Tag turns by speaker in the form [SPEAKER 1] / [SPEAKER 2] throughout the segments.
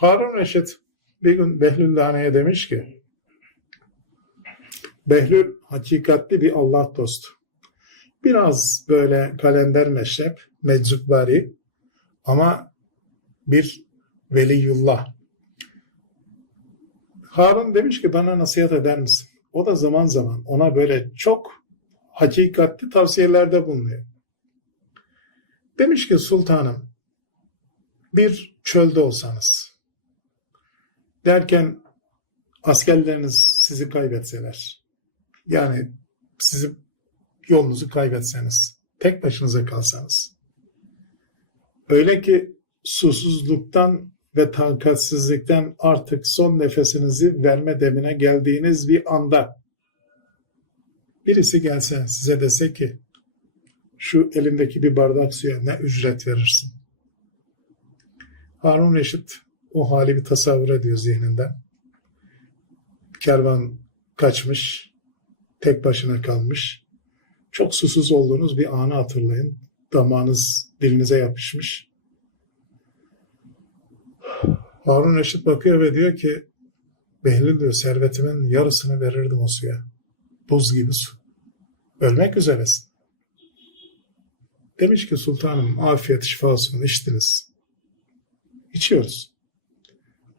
[SPEAKER 1] Harun Reşit bir gün Behlül Lane'ye demiş ki Behlül hakikatli bir Allah dostu. Biraz böyle kalender meşrep, meczupbari ama bir veliyullah. Harun demiş ki bana nasihat eder misin? O da zaman zaman ona böyle çok hakikatli tavsiyelerde bulunuyor. Demiş ki sultanım bir çölde olsanız derken askerleriniz sizi kaybetseler yani sizi yolunuzu kaybetseniz tek başınıza kalsanız öyle ki susuzluktan ve takatsizlikten artık son nefesinizi verme demine geldiğiniz bir anda birisi gelse size dese ki şu elindeki bir bardak suya ne ücret verirsin? Harun Reşit o hali bir tasavvur ediyor zihninden. Kervan kaçmış, tek başına kalmış. Çok susuz olduğunuz bir anı hatırlayın. Damağınız dilinize yapışmış. Harun Reşit bakıyor ve diyor ki Behlül diyor servetimin yarısını verirdim o suya. Buz gibi su. Ölmek üzeresin. Demiş ki sultanım afiyet şifa olsun içtiniz. İçiyoruz.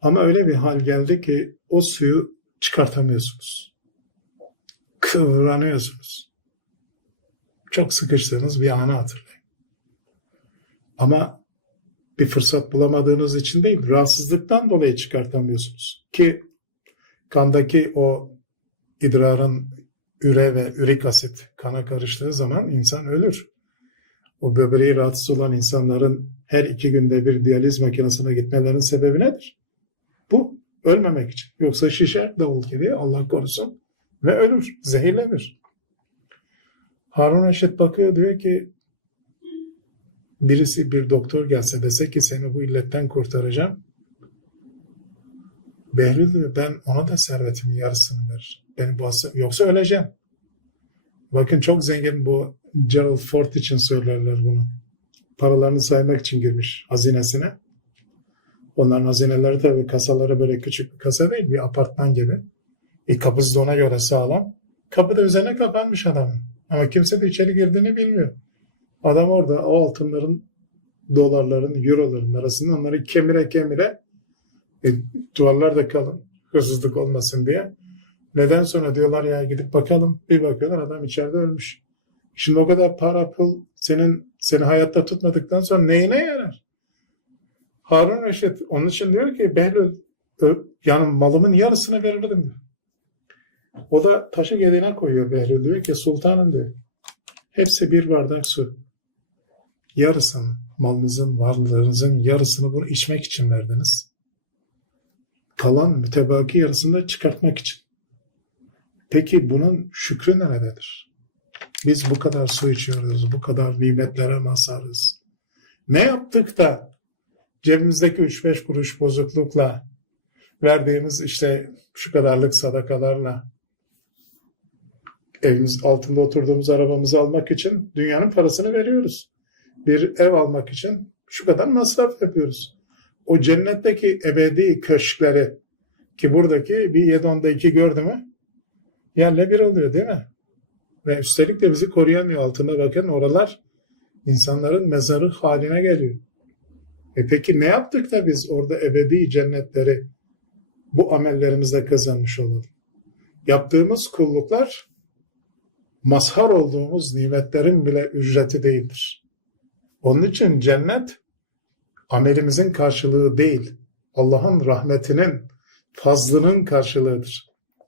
[SPEAKER 1] Ama öyle bir hal geldi ki o suyu çıkartamıyorsunuz. Kıvranıyorsunuz. Çok sıkıştığınız bir anı hatırlayın. Ama bir fırsat bulamadığınız için değil, rahatsızlıktan dolayı çıkartamıyorsunuz. Ki kandaki o idrarın üre ve ürik asit kana karıştığı zaman insan ölür. O böbreği rahatsız olan insanların her iki günde bir diyaliz makinesine gitmelerinin sebebi nedir? Ölmemek için. Yoksa şişer davul gibi Allah korusun ve ölür, zehirlenir. Harun Reşit bakıyor diyor ki birisi bir doktor gelse dese ki seni bu illetten kurtaracağım. Behlül diyor ben ona da servetimin yarısını verir. Beni bu yoksa öleceğim. Bakın çok zengin bu Gerald Ford için söylerler bunu. Paralarını saymak için girmiş hazinesine. Onların hazineleri tabii kasaları böyle küçük bir kasa değil bir apartman gibi. E, kapısı da ona göre sağlam. Kapı da üzerine kapanmış adamın. Ama kimse de içeri girdiğini bilmiyor. Adam orada o altınların, dolarların, euroların arasında onları kemire kemire e, duvarlar da kalın hırsızlık olmasın diye. Neden sonra diyorlar ya gidip bakalım. Bir bakıyorlar adam içeride ölmüş. Şimdi o kadar para pul senin seni hayatta tutmadıktan sonra neyine yarar? Harun Reşit onun için diyor ki Behlül yani malımın yarısını verirdim diyor. O da taşı gediğine koyuyor Behlül diyor ki sultanım diyor. Hepsi bir bardak su. Yarısını malınızın, varlığınızın yarısını bunu içmek için verdiniz. Kalan mütebaki yarısını da çıkartmak için. Peki bunun şükrü nerededir? Biz bu kadar su içiyoruz, bu kadar nimetlere mazharız. Ne yaptık da cebimizdeki 3-5 kuruş bozuklukla verdiğimiz işte şu kadarlık sadakalarla evimiz altında oturduğumuz arabamızı almak için dünyanın parasını veriyoruz. Bir ev almak için şu kadar masraf yapıyoruz. O cennetteki ebedi köşkleri ki buradaki bir 7 2 gördü mü yerle bir oluyor değil mi? Ve üstelik de bizi koruyamıyor altında bakın oralar insanların mezarı haline geliyor. E peki ne yaptık da biz orada ebedi cennetleri bu amellerimizle kazanmış olalım? Yaptığımız kulluklar mazhar olduğumuz nimetlerin bile ücreti değildir. Onun için cennet amelimizin karşılığı değil, Allah'ın rahmetinin, fazlının karşılığıdır.